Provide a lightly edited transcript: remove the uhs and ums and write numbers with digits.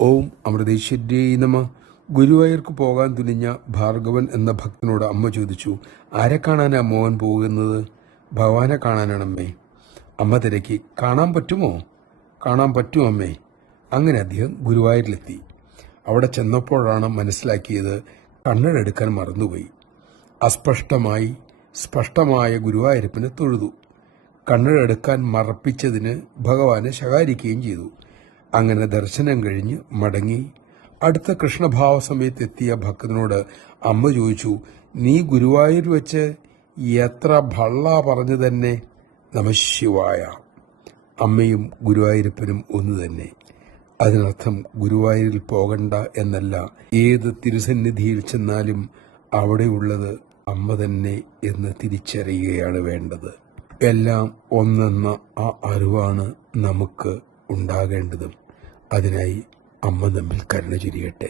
ഓം അമൃതേശ്വര്യേ നമ. ഗുരുവായൂർക്ക് പോകാൻ തുനിഞ്ഞ ഭാർഗവൻ എന്ന ഭക്തനോട് അമ്മ ചോദിച്ചു, ആരെ കാണാനാ മോഹൻ പോകുന്നത്? ഭഗവാനെ കാണാനാണമ്മേ. അമ്മ തിരക്കി, കാണാൻ പറ്റുമോ? കാണാൻ പറ്റും അമ്മേ. അങ്ങനെ അദ്ദേഹം ഗുരുവായൂരിലെത്തി. അവിടെ ചെന്നപ്പോഴാണ് മനസ്സിലാക്കിയത്, കണ്ണടെടുക്കാൻ മറന്നുപോയി. അസ്പഷ്ടമായി സ്പഷ്ടമായ ഗുരുവായൂരപ്പനെ തൊഴുതു. കണ്ണടെടുക്കാൻ മറപ്പിച്ചതിന് ഭഗവാനെ ശകാരിക്കുകയും ചെയ്തു. അങ്ങനെ ദർശനം കഴിഞ്ഞ് മടങ്ങി അടുത്ത കൃഷ്ണഭാവ സമയത്ത് എത്തിയ ഭക്തനോട് അമ്മ ചോദിച്ചു, നീ ഗുരുവായൂർ വെച്ച് എത്ര ഭള്ള പറഞ്ഞു തന്നെ? നമഃശിവായ. അമ്മയും ഗുരുവായൂരപ്പനും ഒന്നു തന്നെ. അതിനർത്ഥം ഗുരുവായൂരിൽ പോകണ്ട എന്നല്ല, ഏത് തിരുസന്നിധിയിൽ ചെന്നാലും അവിടെയുള്ളത് അമ്മ തന്നെ എന്ന് തിരിച്ചറിയുകയാണ് വേണ്ടത്. എല്ലാം ഒന്നെന്ന ആ അറിവാണ് നമുക്ക് ഉണ്ടാകേണ്ടതും. അതിനായി അമ്മ നമ്മിൽ കരുണ ചൊരിയട്ടെ.